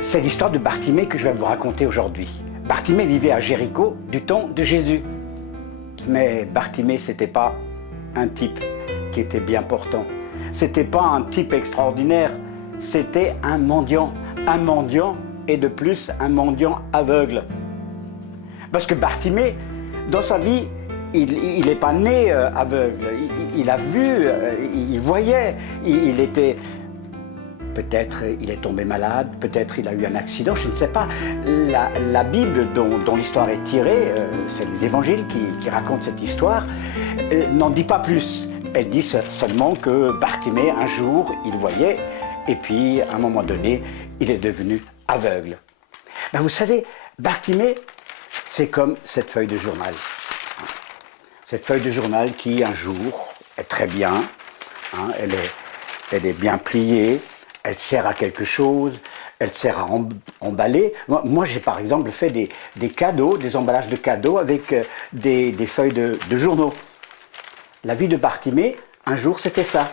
C'est l'histoire de Bartimée que je vais vous raconter aujourd'hui. Bartimée vivait à Jéricho du temps de Jésus. Mais Bartimée, c'était pas un type qui était bien portant. C'était pas un type extraordinaire. C'était un mendiant. Un mendiant et de plus un mendiant aveugle. Parce que Bartimée, dans sa vie, il n'est pas né aveugle. Il a vu, il voyait, il était... Peut-être il est tombé malade, peut-être il a eu un accident, je ne sais pas. La Bible dont l'histoire est tirée, c'est les évangiles qui racontent cette histoire, n'en dit pas plus. Elle dit seulement que Bartimée, un jour, il voyait, et puis à un moment donné, il est devenu aveugle. Ben, vous savez, Bartimée, c'est comme cette feuille de journal. Cette feuille de journal qui, un jour, est très bien, hein, elle est bien pliée, elle sert à quelque chose, elle sert à emballer. Moi j'ai par exemple fait des cadeaux, des emballages de cadeaux avec des feuilles de journaux. La vie de Bartimée, un jour c'était ça.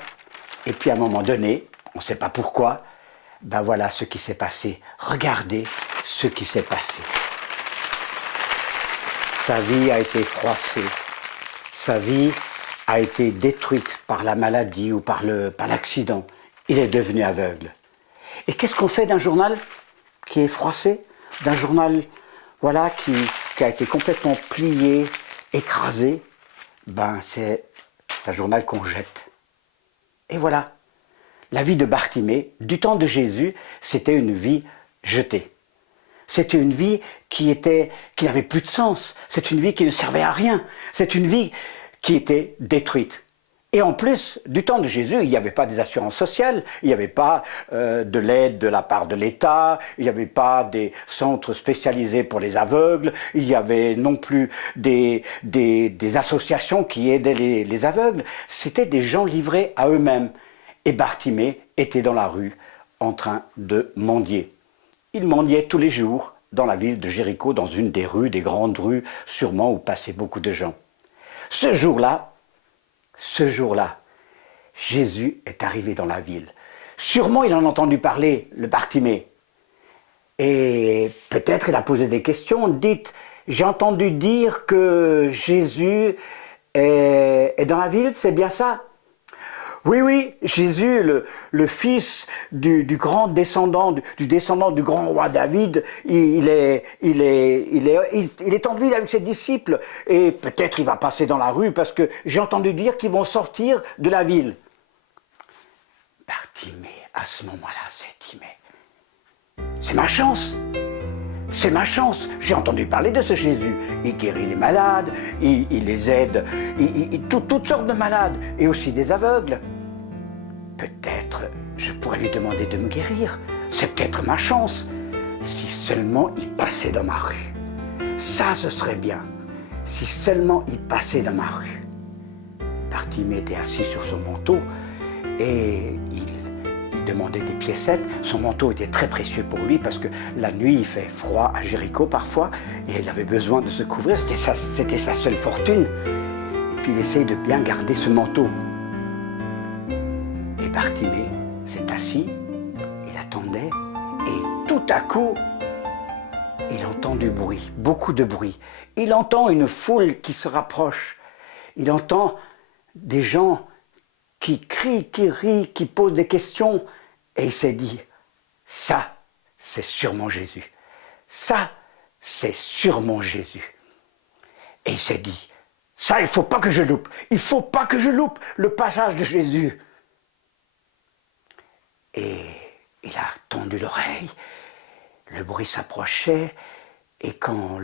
Et puis à un moment donné, on ne sait pas pourquoi, ben voilà ce qui s'est passé. Regardez ce qui s'est passé. Sa vie a été froissée. Sa vie a été détruite par la maladie ou par l'accident. Il est devenu aveugle. Et qu'est-ce qu'on fait d'un journal qui est froissé? D'un journal voilà, qui a été complètement plié, écrasé? Ben, c'est un journal qu'on jette. Et voilà. La vie de Bartimée, du temps de Jésus, c'était une vie jetée. C'était une vie qui n'avait plus de sens. C'est une vie qui ne servait à rien. C'est une vie qui était détruite. Et en plus, du temps de Jésus, il n'y avait pas des assurances sociales, il n'y avait pas de l'aide de la part de l'État, il n'y avait pas des centres spécialisés pour les aveugles, il y avait non plus des associations qui aidaient les aveugles. C'était des gens livrés à eux-mêmes. Et Bartimée était dans la rue en train de mendier. Il mendiait tous les jours dans la ville de Jéricho, dans une des rues, des grandes rues, sûrement où passaient beaucoup de gens. Ce jour-là, Jésus est arrivé dans la ville. Sûrement il en a entendu parler, le Bartimée. Et peut-être il a posé des questions. Dites, j'ai entendu dire que Jésus est dans la ville, c'est bien ça? Oui, Jésus, le fils du grand descendant, du descendant du grand roi David, il est en ville avec ses disciples et peut-être il va passer dans la rue parce que j'ai entendu dire qu'ils vont sortir de la ville. Bartimée, à ce moment-là, s'est dit, mais c'est ma chance. C'est ma chance. J'ai entendu parler de ce Jésus. Il guérit les malades, il les aide, toutes sortes de malades, et aussi des aveugles. Peut-être je pourrais lui demander de me guérir. C'est peut-être ma chance. Si seulement il passait dans ma rue. Ça, ce serait bien. Si seulement il passait dans ma rue. Bartimée était assis sur son manteau et il demandait des piécettes. Son manteau était très précieux pour lui parce que la nuit, il fait froid à Jéricho parfois et il avait besoin de se couvrir. C'était sa seule fortune. Et puis il essaye de bien garder ce manteau. Et Bartimée s'est assis, il attendait et tout à coup, il entend du bruit, beaucoup de bruit. Il entend une foule qui se rapproche. Il entend des gens qui crient, qui rient, qui posent des questions. Et il s'est dit, ça, c'est sûrement Jésus. Ça, c'est sûrement Jésus. Et il s'est dit, ça, il ne faut pas que je loupe. Il ne faut pas que je loupe le passage de Jésus. Et il a tendu l'oreille. Le bruit s'approchait. Et quand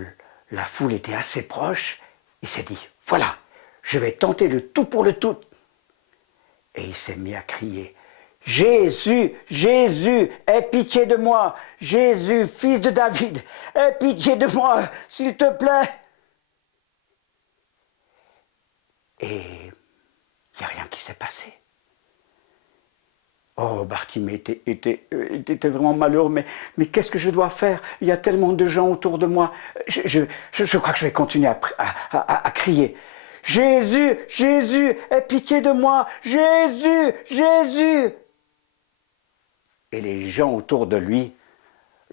la foule était assez proche, il s'est dit, voilà, je vais tenter le tout pour le tout. Et il s'est mis à crier, Jésus, Jésus, aie pitié de moi. Jésus, fils de David, aie pitié de moi, s'il te plaît. Et il n'y a rien qui s'est passé. Oh, Bartimée était vraiment malheureux, mais qu'est-ce que je dois faire? Il y a tellement de gens autour de moi. Je crois que je vais continuer à crier. Jésus, Jésus, aie pitié de moi. Jésus, Jésus. Et les gens autour de lui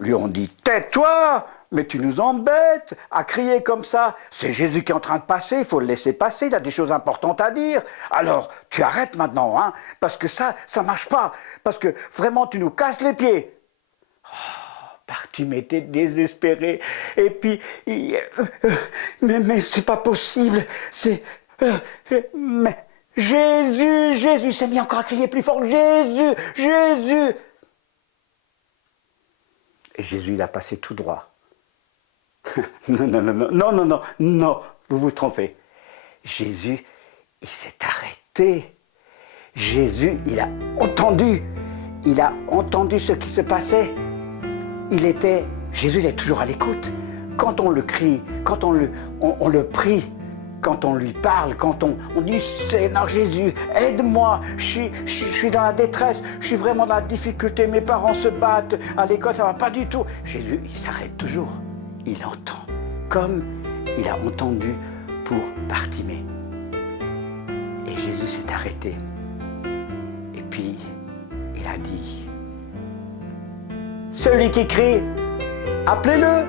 lui ont dit « Tais-toi, mais tu nous embêtes à crier comme ça. C'est Jésus qui est en train de passer, il faut le laisser passer, il a des choses importantes à dire. Alors, tu arrêtes maintenant, hein, parce que ça marche pas, parce que vraiment, tu nous casses les pieds. » Bartimée était désespéré. Et puis, mais c'est pas possible. Mais Jésus s'est mis encore à crier plus fort. Jésus. Et Jésus, il a passé tout droit. Non, vous vous trompez. Jésus, il s'est arrêté. Jésus, il a entendu ce qui se passait. Jésus, il est toujours à l'écoute. Quand on le crie, quand on le prie, quand on lui parle, quand on dit « Seigneur Jésus, aide-moi, je suis dans la détresse, je suis vraiment dans la difficulté, mes parents se battent, à l'école ça va pas du tout ». Jésus, il s'arrête toujours, il entend, comme il a entendu pour Bartimée. Et Jésus s'est arrêté. Et puis, il a dit « Celui qui crie, appelez-le !»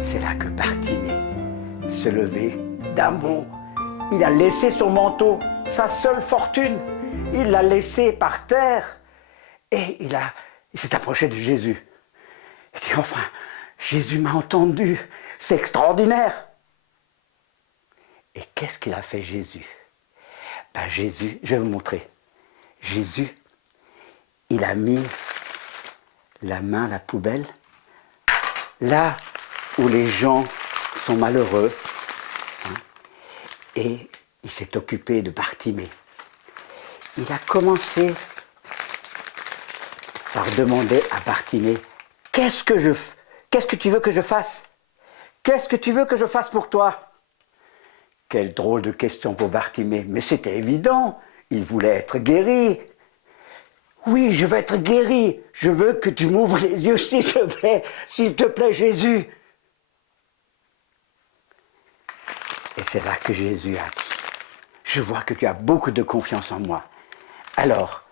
C'est là que Bartimée se levait d'un bond. Il a laissé son manteau, sa seule fortune, il l'a laissé par terre et il s'est approché de Jésus. Il dit enfin, Jésus m'a entendu, c'est extraordinaire. Et qu'est-ce qu'il a fait Jésus? Jésus, je vais vous montrer. Jésus, il a mis la main à la poubelle, là où les gens sont malheureux, hein, et il s'est occupé de Bartimée. Il a commencé par demander à Bartimée, qu'est-ce que tu veux que je fasse? Qu'est-ce que tu veux que je fasse pour toi? Quelle drôle de question pour Bartimée, mais c'était évident, il voulait être guéri. Oui, je veux être guéri, je veux que tu m'ouvres les yeux, s'il te plaît Jésus. Et c'est là que Jésus a dit, je vois que tu as beaucoup de confiance en moi. Alors,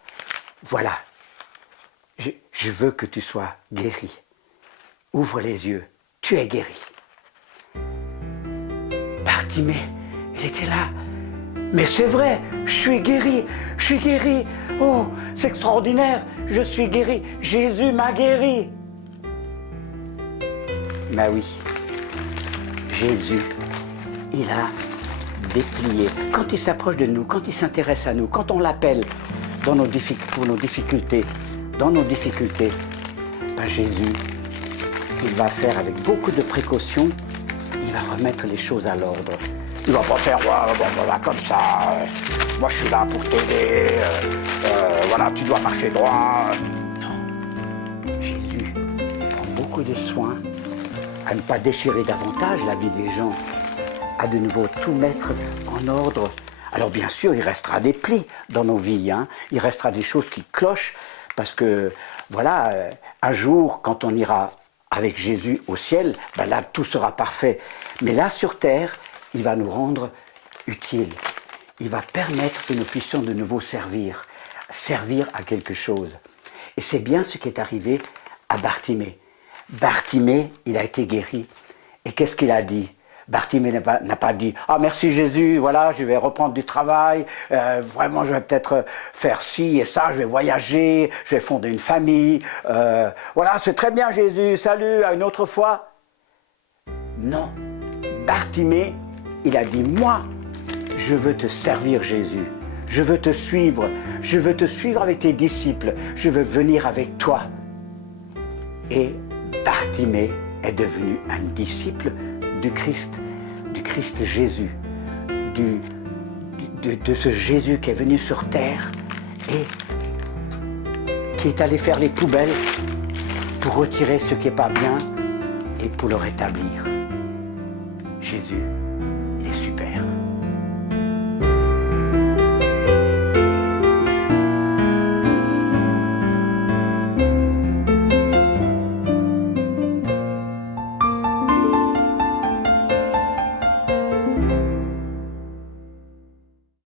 voilà, je veux que tu sois guéri. Ouvre les yeux, tu es guéri. Bartimée, il était là. Mais c'est vrai, je suis guéri. Oh, c'est extraordinaire, je suis guéri. Jésus m'a guéri. Ben oui, Jésus, il a déplié. Quand il s'approche de nous, quand il s'intéresse à nous, quand on l'appelle pour nos difficultés, Jésus, il va faire avec beaucoup de précautions, il va remettre les choses à l'ordre. Il ne va pas faire voilà, comme ça, moi je suis là pour t'aider, voilà, tu dois marcher droit. Non, Jésus prend beaucoup de soin à ne pas déchirer davantage la vie des gens, à de nouveau tout mettre en ordre. Alors bien sûr, il restera des plis dans nos vies, hein. Il restera des choses qui clochent, parce que voilà, un jour, quand on ira avec Jésus au ciel, là tout sera parfait. Mais là sur terre, il va nous rendre utiles. Il va permettre que nous puissions de nouveau servir à quelque chose. Et c'est bien ce qui est arrivé à Bartimée. Bartimée, il a été guéri. Et qu'est-ce qu'il a dit? Bartimée n'a pas dit « Ah merci Jésus, voilà, je vais reprendre du travail, vraiment je vais peut-être faire ci et ça, je vais voyager, je vais fonder une famille, voilà, c'est très bien Jésus, salut, à une autre fois. » Non, Bartimée, il a dit « Moi, je veux te servir Jésus, je veux te suivre avec tes disciples, je veux venir avec toi. » Et Bartimée est devenu un disciple du Christ Jésus, de ce Jésus qui est venu sur terre et qui est allé faire les poubelles pour retirer ce qui n'est pas bien et pour le rétablir. Jésus